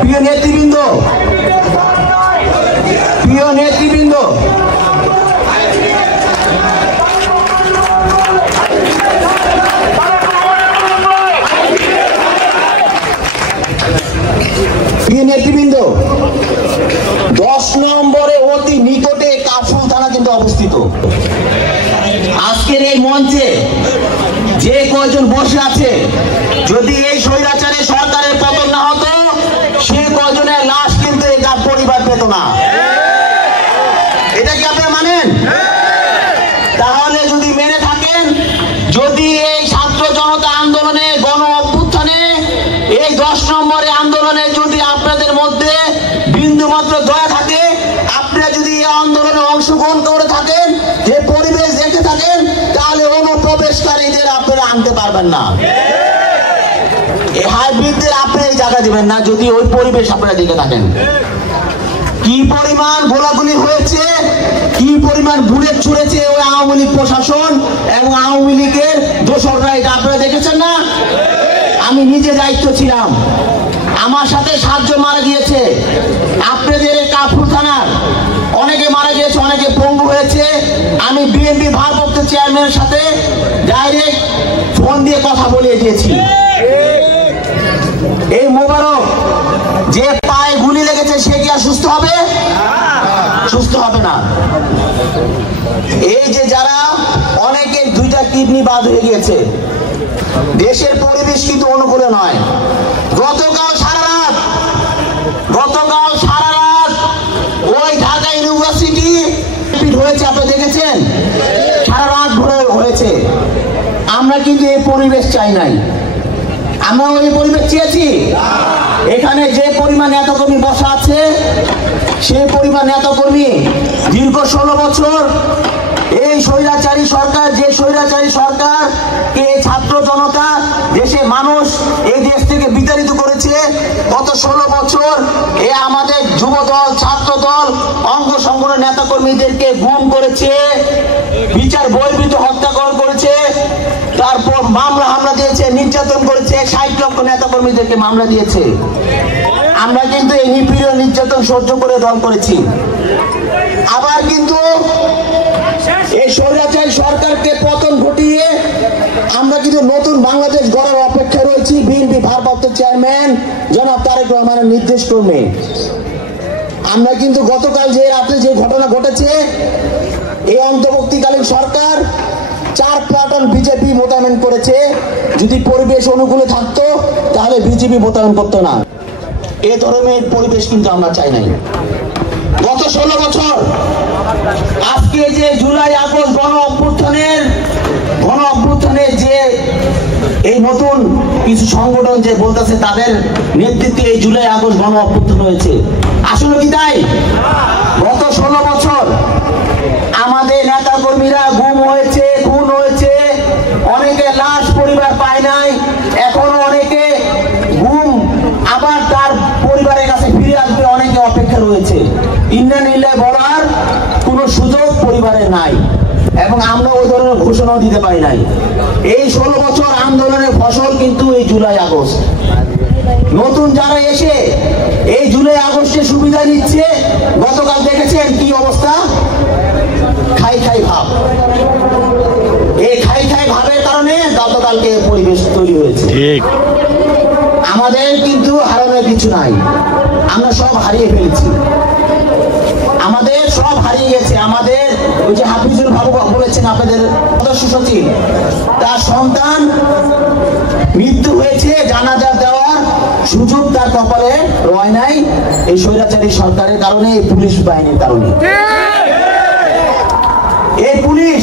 প্রিয় নেতৃবৃন্দ, প্রিয় নেতৃবৃন্দ, প্রিয় নেতৃবৃন্দ, 10 নম্বরে অতি নিকটে কাফরুল থানা কিন্তু অবস্থিত। আজকের এই মঞ্চে যে কয়জন বসে আছে, যদি এই স্বৈরাচারী সরকারের পতন না হতো, সে কয়জনের লাশ কিন্তু এই পরিবার পেত না। এটা কি আপনারা মানেন? তাহলে যদি মেনে থাকেন, যদি এই ছাত্র জনতা আন্দোলনে, গণ অভ্যুত্থানে, এই 10 নম্বরে আন্দোলনে যদি আপনাদের মধ্যে বিন্দুমাত্র দয়া থাকে, আপনারা যদি এই আন্দোলনে অংশগ্রহণ করে থাকেন, যে পরিবেশ দেখে থাকেন, তাহলে অনুপ্রবেশকারীদের আপনারা আনতে পারবেন না। এই হাইব্রিডদের আপনি এই জায়গা দিবেন না যদি ওই পরিবেশ আপনারা দেখে থাকেন। কি পরিমাণ গোলাগুলি হয়েছে, কি পরিমাণ বুলেট ছুড়েছে ওই আওয়ামী লীগ প্রশাসন এবং আওয়ামী লীগের দোসররা, এটা আপনারা দেখেছেন না? আমি নিজে দায়িত্ব ছিলাম, আমার সাথে 7 জন মারা গিয়েছে। আপনাদের এই কাফরুল থানার অনেকে মারা গিয়েছে, অনেকে পঙ্গু হয়েছে। আমি বিএনপি ভারপ্রাপ্ত চেয়ারম্যানের সাথে ডাইরেক্ট ফোন দিয়ে কথা বলিয়ে দিয়েছি। এই মোবারক যে পায়ে গুলি লেগেছে, সে কি আর সুস্থ হবে? সুস্থ হবে না। এই যে যারা অনেকের 2টা কিডনি বাদ হয়ে গিয়েছে, দেশের পরিবেশ কিন্তু অনুকূলে নয়। গতকাল সারা রাত ওই ঢাকা ইউনিভার্সিটি হয়েছে, আপনি দেখেছেন? সারা রাত ভরে হয়েছে। আমরা কিন্তু এই পরিবেশ চাই নাই। আমরা ওই পরিবেশ চেয়েছি? এখানে যে পরিমাণ নেতাকর্মী বসা আছে, সেই পরিমাণ নেতাকর্মী দীর্ঘ 16 বছর এই স্বৈরাচারী সরকার, যে স্বৈরাচারী সরকার এই ছাত্র জনতা, দেশে মানুষ এই দেশ থেকে বিতাড়িত করেছে। গত 16 বছর এ আমাদের যুব দল, ছাত্র দল, অঙ্গ সংগঠনের নেতাকর্মীদেরকে গুম করেছে, বিচার বহির্ভূত হত্যাকরণ করেছে, তারপর মামলা হামলা দিয়েছে, নির্যাতন করেছে। 60 লক্ষ নেতাকর্মীদেরকে মামলা দিয়েছে। আমরা কিন্তু এই নিপীড়ন, নির্যাতন সহ্য করে দল করেছি। আবার কিন্তু এই স্বৈরাচারী সরকারকে পতন ঘটিয়ে আমরা কিন্তু নতুন বাংলাদেশ গড়ার অপেক্ষায় রয়েছি। বিএনপি ভারপ্রাপ্ত চেয়ারম্যান জনাব তারেক রহমানের নির্দেশ ক্রমে আমরা কিন্তু গতকাল যে রাত্রে যে ঘটনা ঘটেছে, এই অন্তর্বর্তীকালীন সরকার 4 প্লাটুন বিজেপি মোতায়েন করেছে। যদি পরিবেশ অনুকূলে থাকতো, তাহলে বিজেপি মোতায়েন করতো না। এ ধরনের পরিবেশ কিন্তু আমরা চাই নাই। গত 16 বছর, আজকে যে জুলাই আগস্ট গণ অভ্যুত্থানের যে এই নতুন কিছু সংগঠন যে বলতেছে, তাদের নেতৃত্বে এই জুলাই আগস্ট গণ অভ্যুত্থান হয়েছে। আসলে কি তাই? গত 16 বছর আমাদের নেতা কর্মীরা গুম হয়েছে, খুন হয়েছে, অনেকে লাশ পরিবার পায় নাই, এখনো অনেকে গুম, আবার তার পরিবারের কাছে ফিরে আসবে, অনেকে অপেক্ষা রয়েছে। ইন্না লিল্লাহ বলার কোনো সুযোগ পরিবারের নাই, এবং আমরা ওই ধরনের ঘোষণাও দিতে পারি নাই। এই 16 বছর আন্দোলনের ফসল কিন্তু এই জুলাই আগস্ট। নতুন যারা এসে এই জুলাই আগস্টে সুবিধা নিচ্ছে, গতকাল দেখেছেন কি অবস্থা? খাই ভাব। এই খাই ভাবের কারণে গতকালকে পরিবেশ তৈরি হয়েছে। আমাদের কিন্তু হারানোর কিছু নাই, আমরা সব হারিয়ে ফেলেছি। আমাদের সব হারিয়ে গেছে। আমাদের ওই যে হাফিজুল বাবু বলেছেন, আপনাদের সদস্য সচিব, তার সন্তান মৃত্যু হয়েছে, জানাজা দেওয়ার সুযোগ তার কপালে রয় নাই, এই স্বৈরাচারী সরকারের কারণে, এই পুলিশ বাহিনীর কারণে। এই পুলিশ